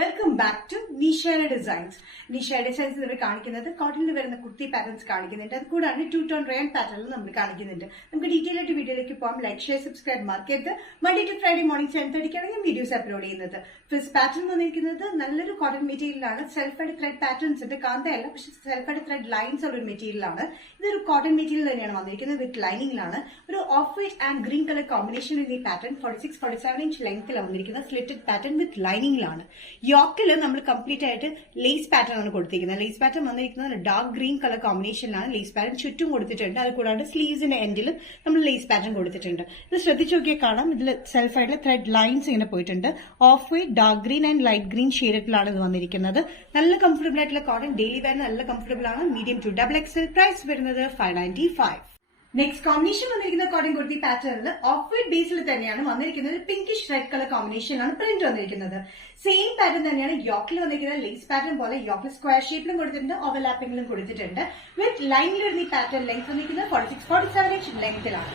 Welcome back to നിഷയുടെ designs. നിഷയുടെ designs നമ്മൾ കാണിക്കുന്നത് കോട്ടണിൽ വരുന്ന കുർത്തി പാറ്റേൺസ് കാണിക്കുന്നുണ്ട്. അത് കൂടാതെ 2 ടോൺ റയോൺ പാറ്റേണിൽ നമ്മൾ കാണിക്കുന്നുണ്ട്. നമുക്ക് ഡീറ്റെയിൽ ആയിട്ട് വീഡിയോയിലേക്ക് പോകാം. Like, share, subscribe market. Monday to Friday morning 7:30 ഞാൻ വീഡിയോസ് അപ്ലോഡ് ചെയ്യുന്നത്. ഫസ്റ്റ് പാറ്റേൺ വന്നിരിക്കുന്നത് നല്ലൊരു കോട്ടൺ മെറ്റീരിയലാണ്. സെൽഫഡ് ത്രെഡ് പാറ്റേൺസ് ഉണ്ട്. കാന്തയല്ല, പക്ഷെ സെൽഫഡ് ത്രെഡ് ലൈൻസ് ഉള്ള ഒരു മെറ്റീരിയലാണ്. ഇതൊരു കോട്ടൺ മെറ്റീരിയൽ തന്നെയാണ് വന്നിരിക്കുന്നത്. വിത്ത് ലൈനിങ്ങിലാണ്. ഒരു of white and green colour combination ഈ പാറ്റേൺ 46-47 ഇഞ്ച് ലെങ്ത്തിലാണ് വന്നിരിക്കുന്നത്. സ്ലിറ്റഡ് പാറ്റേൺ വിത്ത് ലൈനിങ്ങിലാണ്. യോക്കില് നമ്മൾ കംപ്ലീറ്റ് ആയിട്ട് ലേസ് പാറ്റേൺ ആണ് കൊടുത്തിരിക്കുന്നത്. ലേസ് പാറ്റേൺ വന്നിരിക്കുന്നത് ഡാർക്ക് ഗ്രീൻ കളർ കോമ്പിനേഷനിലാണ്. ലേസ് പാറ്റേൺ ചുറ്റും കൊടുത്തിട്ടുണ്ട്. അത് കൂടാണ്ട് സ്ലീവ്സിന്റെ എൻഡിലും നമ്മൾ ലേസ് പാറ്റേൺ കൊടുത്തിട്ടുണ്ട്. ഇത് ശ്രദ്ധിച്ചു നോക്കിയാൽ കാണാം. ഇതിൽ സെൽഫ് ആയിട്ടുള്ള ത്രെഡ് ലൈൻസ് ഇങ്ങനെ പോയിട്ടുണ്ട്. Of white, dark green and light green ഷെയ്ഡിലാണ് ഇത് വന്നിരിക്കുന്നത്. നല്ല കംഫർട്ടബിൾ ആയിട്ടുള്ള കോട്ടൺ, ഡെയിലി വെയറിന് നല്ല കംഫർട്ടബിൾ ആണ്. Medium to XXL. പ്രൈസ് വരുന്നത് 595. നെക്സ്റ്റ് കോമ്പിനേഷൻ വന്നിരിക്കുന്ന കോട്ടൺ കുർത്തി പാറ്റേണിൽ ഓഫ് വൈറ്റ് ബേസിൽ തന്നെയാണ് വന്നിരിക്കുന്നത്. പിങ്കിഷ് റെഡ് കളർ കോമ്പിനേഷനിലാണ് പ്രിന്റ് വന്നിരിക്കുന്നത്. സെയിം പാറ്റേൺ തന്നെയാണ് യോക്കിൽ വന്നിരിക്കുന്നത്. ലേസ് പാറ്റേൺ പോലെ യോക്കിൽ സ്ക്വയർ ഷേപ്പിലും കൊടുത്തിട്ടുണ്ട്, ഓവർലാപ്പിംഗിലും കൊടുത്തിട്ടുണ്ട്. വിത്ത് ലൈനിൽ വരുന്ന ഈ പാറ്റേൺ ലെങ്ത് വന്നിരിക്കുന്നത് 46-47 ഇഞ്ച് ലെങ്ത്തിലാണ്.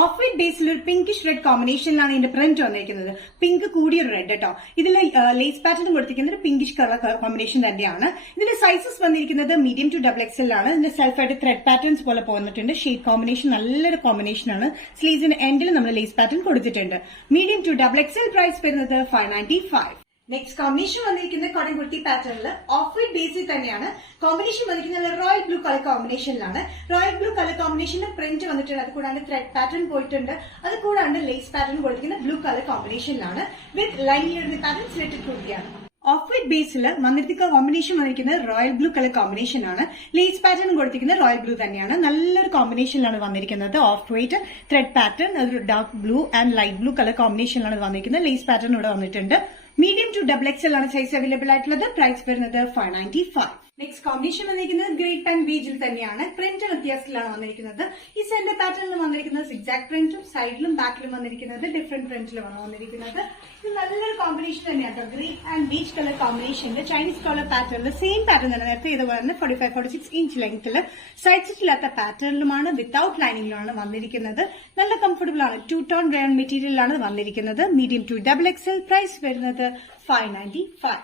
ഓഫ് വൈറ്റ് ബേസിൽ ഒരു പിങ്കിഷ് റെഡ് കോമ്പിനേഷനിലാണ് ഇതിന്റെ പ്രിന്റ് വന്നിരിക്കുന്നത്. പിങ്ക് കൂടിയൊരു റെഡ് കേട്ടോ. ഇതിൽ ലേസ് പാറ്റേൺ കൊടുത്തിരിക്കുന്നത് പിങ്കിഷ് കളർ കോമ്പിനേഷൻ തന്നെയാണ്. ഇതിന്റെ സൈസസ് വന്നിരിക്കുന്നത് മീഡിയം ടു XXL ആണ്. ഇതിന്റെ സെൽഫായിട്ട് ത്രെഡ് പാറ്റേൺസ് പോലെ പോന്നിട്ടുണ്ട്. ഷെയ്ഡ് കോമ്പിനേഷൻ നല്ലൊരു കോമ്പിനേഷൻ ആണ്. സ്ലീവ്സിന്റെ എൻഡിൽ നമ്മൾ ലേസ് പാറ്റേൺ കൊടുത്തിട്ടുണ്ട്. Medium to XXL. പ്രൈസ് വരുന്നത് 595. നെക്സ്റ്റ് കോമ്പിനേഷൻ വന്നിരിക്കുന്ന കോട്ടൺ കുർത്തി പാറ്റേണിൽ ഓഫ് വൈറ്റ് ബേസിൽ തന്നെയാണ്. കോമ്പിനേഷൻ വന്നിരിക്കുന്നത് റോയൽ ബ്ലൂ കളർ കോമ്പിനേഷനിലാണ്. റോയൽ ബ്ലൂ കളർ കോമ്പിനേഷനിൽ പ്രിന്റ് വന്നിട്ടുണ്ട്. അത് കൂടാണ്ട് ത്രെഡ് പാറ്റേൺ പോയിട്ടുണ്ട്. അത് കൂടാണ്ട് ലേസ് പാറ്റേൺ കൊടുത്തിരിക്കുന്ന ബ്ലൂ കളർ കോമ്പിനേഷനിലാണ്. വിത്ത് ലൈനിൽ വരുന്ന പാറ്റേൺ സ്ലിറ്റഡ് കുർത്തിയാണ്. ഓഫ് വൈറ്റ് ബേസിൽ വന്നിരിക്കുന്ന കോമ്പിനേഷൻ വന്നിരിക്കുന്നത് റോയൽ ബ്ലൂ കളർ കോമ്പിനേഷൻ ആണ്. ലേസ് പാറ്റേൺ കൊടുത്തിരിക്കുന്നത് റോയൽ ബ്ലൂ തന്നെയാണ്. നല്ലൊരു കോമ്പിനേഷനിലാണ് വന്നിരിക്കുന്നത്. ഓഫ് വൈറ്റ് ത്രെഡ് പാറ്റേൺ, അതൊരു dark blue and light blue colour കോമ്പിനേഷനിലാണ് വന്നിരിക്കുന്നത്. ലേസ് പാറ്റേൺ ഇവിടെ വന്നിട്ടുണ്ട്. മീഡിയം ടു XXL ആണ് സൈസ് അവൈലബിൾ ആയിട്ടുള്ളത്. പ്രൈസ് വരുന്നത് 595. നെക്സ്റ്റ് കോമ്പിനേഷൻ വന്നിരിക്കുന്നത് ഗ്രേപ്പ് ആൻഡ് ബീജിൽ തന്നെയാണ്. പ്രിന്റ് വ്യത്യാസത്തിലാണ് വന്നിരിക്കുന്നത്. ഈ സെന്റർ പാറ്റേണിൽ വന്നിരിക്കുന്നത് സിഗ്സാക് പ്രിന്റും സൈഡിലും ബാക്കിലും വന്നിരിക്കുന്നത് ഡിഫറെന്റ് പ്രിന്റിലുമാണ് വന്നിരിക്കുന്നത്. ഇത് നല്ലൊരു കോമ്പിനേഷൻ തന്നെയാണ്. ഗ്രേപ്പ് ആൻഡ് ബീച്ച് കളർ കോമ്പിനേഷനിൽ ചൈനീസ് കളർ പാറ്റേണിൽ സെയിം പാറ്റേൺ തന്നെ നേരത്തെ ഇതുപോലെ തന്നെ 45-46 ഇഞ്ച് ലെങ്ത്തിൽ സൈഡ് സ്റ്റിച്ച് ഇല്ലാത്ത പാറ്റേണിലുമാണ് വിത്തൌട്ട് ലൈനിങ്ങിലാണ് വന്നിരിക്കുന്നത്. നല്ല കംഫർട്ടബിൾ ആണ്. 2 ടോൺ റയോൺ മെറ്റീരിയലാണ് വന്നിരിക്കുന്നത്. Medium to XXL. പ്രൈസ് വരുന്നത് 595.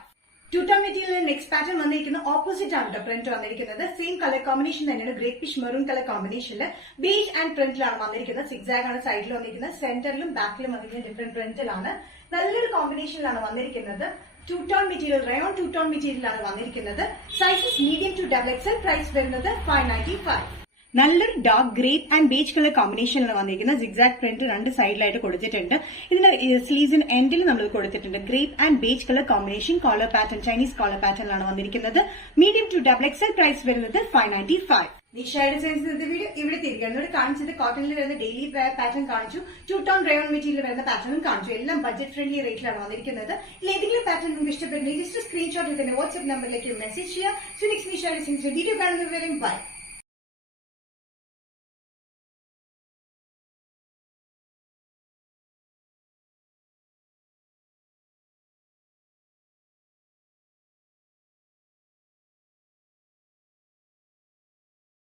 2 ടോൺ മെറ്റീരിയൽ നെക്സ്റ്റ് പാറ്റേൺ വന്നിരിക്കുന്നത് ഓപ്പോസിറ്റ് ആണ് കേട്ടോ. പ്രിന്റ് വന്നിരിക്കുന്നത് സെയിം കളർ കോമ്പിനേഷൻ തന്നെയാണ്. ഗ്രേപ്പിഷ് മെറൂൺ കളർ കോമ്പിനേഷനിൽ ബേജ് ആൻഡ് പ്രിന്റിലാണ് വന്നിരിക്കുന്നത്. സിഗ്സാഗ് ആണ് സൈഡിൽ വന്നിരിക്കുന്നത്. സെന്ററിലും ബാക്കിലും വന്നിരിക്കുന്നത് ഡിഫറെന്റ് പ്രിന്റിലാണ്. നല്ലൊരു കോമ്പിനേഷനിലാണ് വന്നിരിക്കുന്നത്. 2 ടോൺ മെറ്റീരിയൽ, റയോൺ 2 ടോൺ മെറ്റീരിയലാണ് വന്നിരിക്കുന്നത്. Sizes medium to XXL. Price വരുന്നത് 595. നല്ലൊരു dark grape and beige colour കോമ്പിനേഷനിലാണ് വന്നിരിക്കുന്നത്. സിഗ്സാക് പ്രിന്റ് രണ്ട് സൈഡിലായിട്ട് കൊടുത്തിട്ടുണ്ട്. ഇതിന്റെ സ്ലീവ്സിന് എൻഡിൽ നമ്മൾ കൊടുത്തിട്ടുണ്ട്. Grape and beige colour combination collar pattern, Chinese collar പാറ്റേണിലാണ് വന്നിരിക്കുന്നത്. Medium to XXL. പ്രൈസ് വരുന്നത് 595. നിഷയുടെ ഡിസൈൻസിന്റെ വീഡിയോ ഇവിടെ തിരികെ ഇവിടെ കാണിച്ചത് കോട്ടണിൽ വരുന്ന ഡെയിലി വെയർ പാറ്റേൺ കാണിച്ചു. 2 ടോൺ റയോൺ മെറ്റീരിയൽ വരുന്ന പാറ്റേണും കാണിച്ചു. എല്ലാം ബഡ്ജറ്റ് ഫ്രണ്ട്ലി റേറ്റിലാണ് വന്നിരിക്കുന്നത്. ഏതെങ്കിലും പാറ്റേൺ നിങ്ങൾക്ക് ഇഷ്ടപ്പെടുന്നെങ്കിൽ ജസ്റ്റ് സ്ക്രീൻഷോട്ട് തന്നെ വാട്സ്ആപ്പ് നമ്പറിലേക്ക് മെസ്സേജ് ചെയ്യുക. നെക്സ്റ്റ് നിഷയുടെ ഡിസൈൻസിന്റെ വീഡിയോ കാണുന്നവരെയും ബൈ.